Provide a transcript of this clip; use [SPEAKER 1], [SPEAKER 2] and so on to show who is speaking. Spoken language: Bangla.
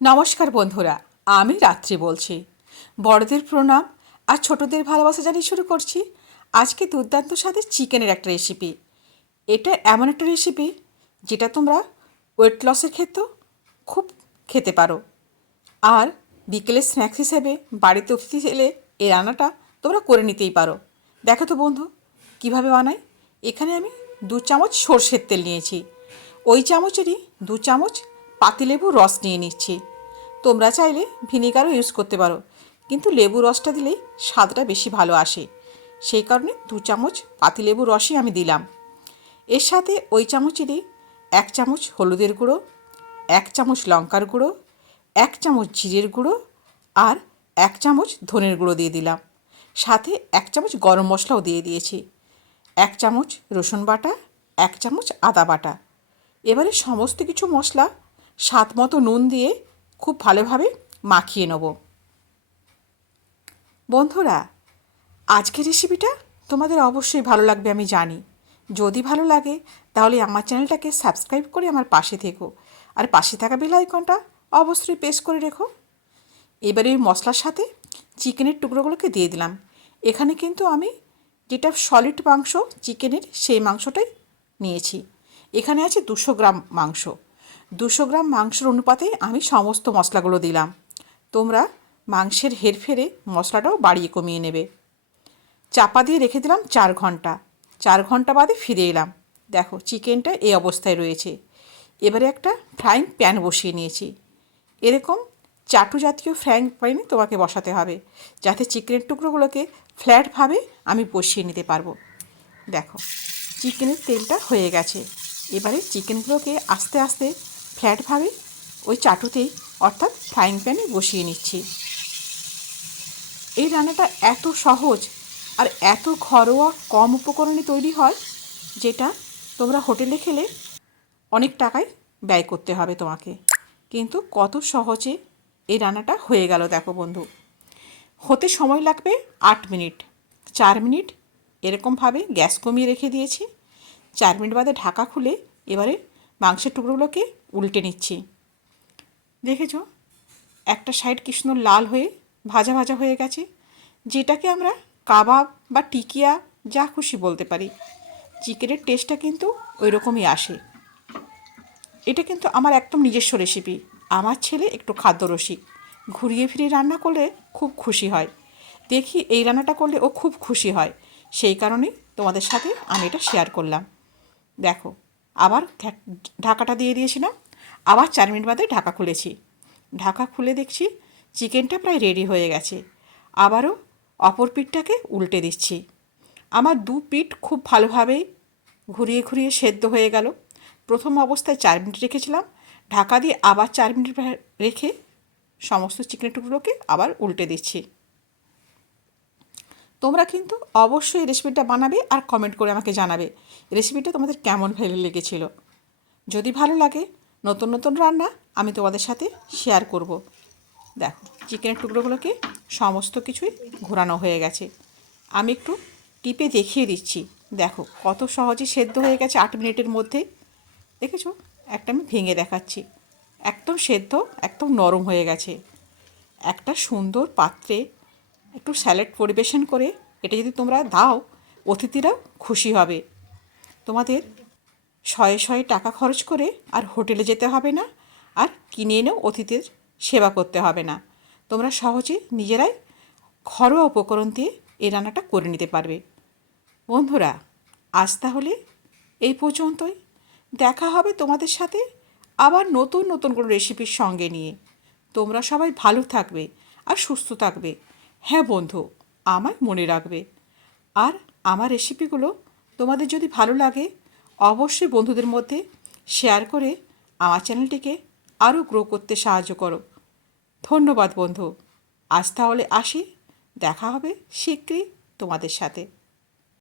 [SPEAKER 1] নমস্কার বন্ধুরা, আমি রাত্রি বলছি। বড়দের প্রণাম আর ছোটদের ভালোবাসা জানিয়ে শুরু করছি আজকে দুর্দান্ত স্বাদের চিকেনের একটা রেসিপি এটা এমন একটা রেসিপি যেটা তোমরা ওয়েট লসের ক্ষেত্রেও খুব খেতে পারো। আর বিকেলের স্ন্যাক্স হিসেবে বাড়িতে অতিথি এলে এই রান্নাটা তোমরা করে নিতেই পারো। দেখো তো বন্ধু, কীভাবে বানাই? এখানে আমি দু চামচ সর্ষের তেল নিয়েছি। ওই চামচেরই দু চামচ পাতিলেবু রস নিয়ে নিচ্ছি। তোমরা চাইলে ভিনিগারও ইউজ করতে পারো, কিন্তু লেবু রসটা দিলেই স্বাদটা বেশি ভালো আসে। সেই কারণে দু চামচ পাতিলেবু রসই আমি দিলাম। এর সাথে ওই চামচেরই এক চামচ হলুদের গুঁড়ো, এক চামচ লঙ্কার গুঁড়ো, এক চামচ জিরের গুঁড়ো আর এক চামচ ধনের গুঁড়ো দিয়ে দিলাম। সাথে এক চামচ গরম মশলাও দিয়ে দিয়েছি। এক চামচ রসুন বাটা, এক চামচ আদা বাটা। এবারে সমস্ত কিছু মশলা স্বাদ মতো নুন দিয়ে খুব ভালোভাবে মাখিয়ে নেব। বন্ধুরা, আজকের রেসিপিটা তোমাদের অবশ্যই ভালো লাগবে, আমি জানি। যদি ভালো লাগে, তাহলে আমার চ্যানেলটাকে সাবস্ক্রাইব করে আমার পাশে থেকো। আর পাশে থাকা বেল আইকনটা অবশ্যই প্রেস করে রেখো। এবারে ওই মশলার সাথে চিকেনের টুকরোগুলোকে দিয়ে দিলাম। এখানে কিন্তু আমি যেটা সলিড মাংস, চিকেনের সেই মাংসটাই নিয়েছি। এখানে আছে দুশো গ্রাম মাংস। দুশো গ্রাম মাংসের অনুপাতে আমি সমস্ত মশলাগুলো দিলাম। তোমরা মাংসের হেরফেরে মশলাটাও বাড়িয়ে কমিয়ে নেবে। চাপা দিয়ে রেখে দিলাম চার ঘণ্টা। চার ঘণ্টা বাদে ফিরে এলাম। দেখো, চিকেনটা এই অবস্থায় রয়েছে। এবারে একটা ফ্রাইং প্যান বসিয়ে নিয়েছি। এরকম চাটু জাতীয় ফ্রাইং প্যানে তোমাকে বসাতে হবে। যাতে চিকেনের টুকরোগুলোকে ফ্ল্যাটভাবে আমি বসিয়ে নিতে পারব। দেখো, চিকেনের তেলটা হয়ে গেছে। এবারে চিকেনগুলোকে আস্তে আস্তে ফ্ল্যাটভাবে ওই চাটুতেই, অর্থাৎ ফ্রাইং প্যানে বসিয়ে নিচ্ছি। এই রান্নাটা এত সহজ আর এত ঘরোয়া কম উপকরণে তৈরি হয় যেটা তোমরা হোটেলে খেলে অনেক টাকায় ব্যয় করতে হবে তোমাকে। কিন্তু কত সহজে এই রান্নাটা হয়ে গেল দেখো বন্ধু। হতে সময় লাগবে আট মিনিট। চার মিনিট এরকমভাবে গ্যাস কমিয়ে রেখে দিয়েছি। চার মিনিট বাদে ঢাকা খুলে এবারে মাংসের টুকরোগুলোকে উল্টে নিচ্ছি। দেখেছ? একটা সাইড কি সুন্দর লাল হয়ে, ভাজা ভাজা হয়ে গেছে, যেটাকে আমরা কাবাব বা টিকিয়া যা খুশি বলতে পারি। চিকেনের টেস্টটা কিন্তু ওই রকমই আসে। এটা কিন্তু আমার একদম নিজস্ব রেসিপি আমার ছেলে একটু খাদ্যরসিক। ঘুরিয়ে ফিরিয়ে রান্না করলে খুব খুশি হয়। দেখি এই রান্নাটা করলে ও খুব খুশি হয়। সেই কারণেই তোমাদের সাথে আমি এটা শেয়ার করলাম। দেখো আবার ঢাকাটা দিয়ে দিয়েছিলাম আবার চার মিনিট বাদে ঢাকা খুলেছি। ঢাকা খুলে দেখছি চিকেনটা প্রায় রেডি হয়ে গেছে। আবারও অপর পিঠটাকে উল্টে দিচ্ছি। আমার দু পিঠ খুব ভালোভাবেই ঘুরিয়ে ঘুরিয়ে সেদ্ধ হয়ে গেল। প্রথম অবস্থায় চার মিনিট রেখেছিলাম। ঢাকা দিয়ে আবার চার মিনিট রেখে সমস্ত চিকেনের টুকরোকে আবার উল্টে দিচ্ছি। তোমরা কিন্তু অবশ্যই রেসিপিটা বানাবে আর কমেন্ট করে আমাকে জানাবে। রেসিপিটা তোমাদের কেমন ভালো লেগেছিল? যদি ভালো লাগে, নতুন নতুন রান্না আমি তোমাদের সাথে শেয়ার করব। দেখো চিকেনের টুকরোগুলোকে সমস্ত কিছুই ঘোরানো হয়ে গেছে। আমি একটু টিপে দেখিয়ে দিচ্ছি। দেখো, কত সহজে সেদ্ধ হয়ে গেছে আট মিনিটের মধ্যে। দেখেছ? একটা আমি ভেঙে দেখাচ্ছি। একদম সেদ্ধ, একদম নরম হয়ে গেছে। একটা সুন্দর পাত্রে একটু স্যালাড পরিবেশন করে এটা যদি তোমরা দাও অতিথিরাও খুশি হবে। তোমাদের শয়ে শয়ে টাকা খরচ করে আর হোটেলে যেতে হবে না, আর কিনে এনেও অতিথির সেবা করতে হবে না। তোমরা সহজে নিজেরাই ঘরোয়া উপকরণ দিয়ে এই রান্নাটা করে নিতে পারবে। বন্ধুরা, আজ তাহলে এই পর্যন্তই। দেখা হবে তোমাদের সাথে আবার নতুন নতুন কোনো রেসিপির সঙ্গে নিয়ে। তোমরা সবাই ভালো থাকবে আর সুস্থ থাকবে। হ্যাঁ বন্ধু, আমায় মনে রাখবে। আর আমার রেসিপিগুলো তোমাদের যদি ভালো লাগে, অবশ্যই বন্ধুদের মধ্যে শেয়ার করে আমার চ্যানেলটিকে আরও গ্রো করতে সাহায্য করো। ধন্যবাদ বন্ধু। আজ তাহলে আসি, দেখা হবে শীঘ্রই তোমাদের সাথে।